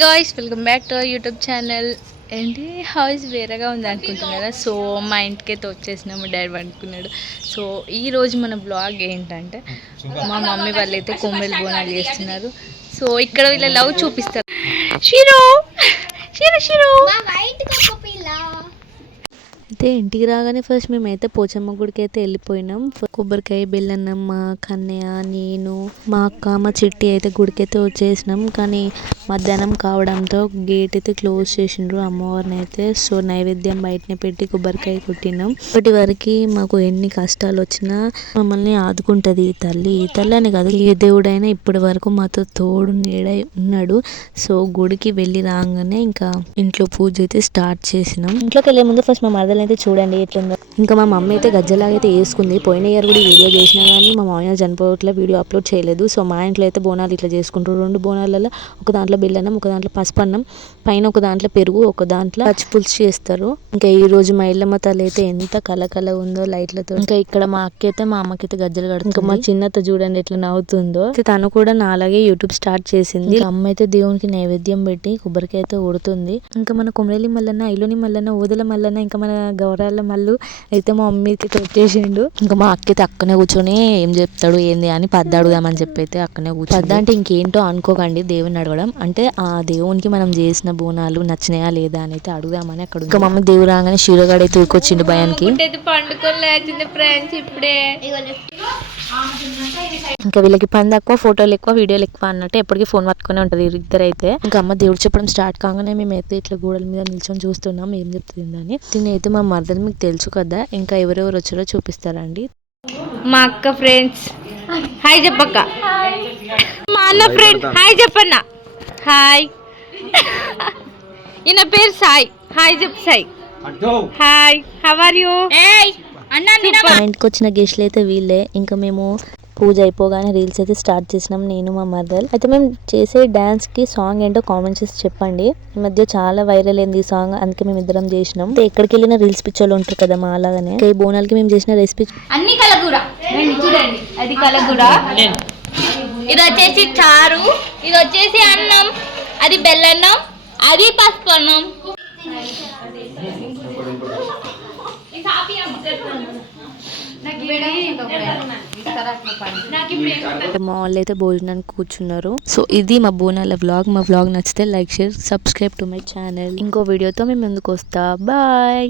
Guys welcome back to YouTube channel ఏంటి house వేరేగా ఉంది అనుకుంటున్నారా? సో మా ఇంటికి అయితే వచ్చేసినా మా డాడీ అనుకున్నాడు సో ఈరోజు మన బ్లాగ్ ఏంటంటే మా మమ్మీ వాళ్ళు అయితే కొమ్మెలు బోనాలు చేస్తున్నారు. సో ఇక్కడ వీళ్ళ లవ్ చూపిస్తారు. షీరో షీరో షీరో అయితే ఇంటికి రాగానే ఫస్ట్ మేమైతే పోచమ్మ గుడికి అయితే వెళ్ళిపోయినాం కొబ్బరికాయ బెల్లన్నమ్మ కన్నయ్య నేను మా అక్క మా చిట్టి అయితే గుడికి అయితే వచ్చేసినాం. కానీ మధ్యాహ్నం కావడంతో గేట్ అయితే క్లోజ్ చేసిండ్రు అమ్మవారిని అయితే. సో నైవేద్యం బయటనే పెట్టి కొబ్బరికాయ కొట్టినాం. ఇప్పటి వరకు మాకు ఎన్ని కష్టాలు వచ్చినా మమ్మల్ని ఆదుకుంటుంది ఈ తల్లి. ఈ తల్లి అని కాదు ఏ దేవుడైనా ఇప్పటి వరకు మాతో తోడు నీడై ఉన్నాడు. సో గుడికి వెళ్ళి రాగానే ఇంకా ఇంట్లో పూజ అయితే స్టార్ట్ చేసినాం. ఇంట్లోకి వెళ్ళే ముందు ఫస్ట్ మా మరదలు అయితే చూడండి ఎట్లుందో. ఇంకా మా మమ్మీ అయితే గజ్జలాగా అయితే వేసుకుంది పోయిన ఇయర్ కూడా వీడియో చేసినా కానీ మా మామయ్య చనిపోవట్లే వీడియో అప్లోడ్ చేయలేదు. సో మా ఇంట్లో అయితే బోనాలు ఇట్లా చేసుకుంటారు. రెండు బోనాలలో ఒక దాంట్లో బెల్లన్నం ఒక దాంట్లో పసుపన్నం పైన ఒక దాంట్లో పెరుగు ఒక దాంట్లో పచ్చి పులుసు చేస్తారు. ఇంకా ఈ రోజు మా ఇళ్ళమ్మ తల్లి అయితే ఎంత కలకల ఉందో లైట్లతో. ఇంకా ఇక్కడ మా అక్క అయితే మా అమ్మకి అయితే గజ్జలు కడుతుంది. ఇంకా మా చిన్నత చూడండి ఎట్లా నవ్వుతుందో. తను కూడా నా అలాగే యూట్యూబ్ స్టార్ట్ చేసింది. అమ్మ అయితే దేవునికి నైవేద్యం పెట్టి కొబ్బరికాయ అయితే ఉడుతుంది ఇంకా మన కొమరేలి మల్లన్న ఇల్లుని మల్లన్న ఊదల మల్లన్న ఇంకా మన గౌరాల మల్లు అయితే మా మమ్మీకి వచ్చేసిండు ఇంకా మా అక్క అయితే అక్కనే కూర్చొని ఏం చెప్తాడు ఏంది అని పద్ద అడుగుదామని చెప్పి అయితే అక్కనే కూర్చొని పద్ద అంటే ఇంకేంటో అనుకోకండి దేవుని అడగడం. అంటే ఆ దేవునికి మనం చేసిన బోనాలు నచ్చినాయా లేదా అని అయితే అడుగుదామని అక్కడ ఇంకా మమ్మీ దేవుడు రాగానే ఊరికొచ్చిండు భయానికి. ఫ్రెండ్స్ ఇప్పుడే. ఇంకా వీళ్ళకి పని తక్కువ ఫోటోలు ఎక్కువ వీడియోలు ఎక్కువ అన్నట్టు ఎప్పటికీ ఫోన్ పట్టుకునే ఉంటుంది ఇద్దరు అయితే ఇంకా అమ్మ దేవుడు చెప్పడం స్టార్ట్ కాగానే మేమైతే ఇట్లా గోడల మీద నిల్చొని చూస్తున్నాం ఏం చెప్తుందని దీని అయితే మా మరదలు మీకు తెలుసు కదా ఇంకా ఎవరెవరు వచ్చారో చూపిస్తారండి. మా అక్క ఫ్రెండ్స్. హాయ్ చెప్పక్క. మా అన్న ఫ్రెండ్ హాయ్ చెప్పన్న. హాయ్ ఈయన పేరు సాయి. హాయ్ చెప్పు Sai. Hi how are you మా ఇంటికి వచ్చిన గెస్ట్లు అయితే వీళ్ళే. ఇంకా మేము పూజ అయిపోగానే రీల్స్ అయితే స్టార్ట్ చేసినాం నేను మా మదర్. అయితే మేము చేసే డాన్స్కి సాంగ్ ఏంటో కామెంట్ చేసి చెప్పండి. ఈ మధ్య చాలా వైరల్ అయింది ఈ సాంగ్ అందుకే మేము ఇద్దరం చేసినాం. ఎక్కడికి వెళ్ళిన రీల్స్ పిక్చర్లు ఉంటారు కదా మా అలాగనే ఈ బోనాలకి మేము చేసిన రెసిపీ అన్ని కలగూర. చూడండి. అది కలగూర. ఇది వచ్చేసి చారు. ఇది వచ్చేసి అన్నం. అది బెల్లన్నం. అది పసుపు అన్నం. మా వాళ్ళు అయితే భోజనానికి కూర్చున్నారు. సో ఇది మా బోనాల వ్లాగ్ మా వ్లాగ్ నచ్చితే like share subscribe to my channel ఇంకో వీడియోతో మేము ముందుకు వస్తా. బాయ్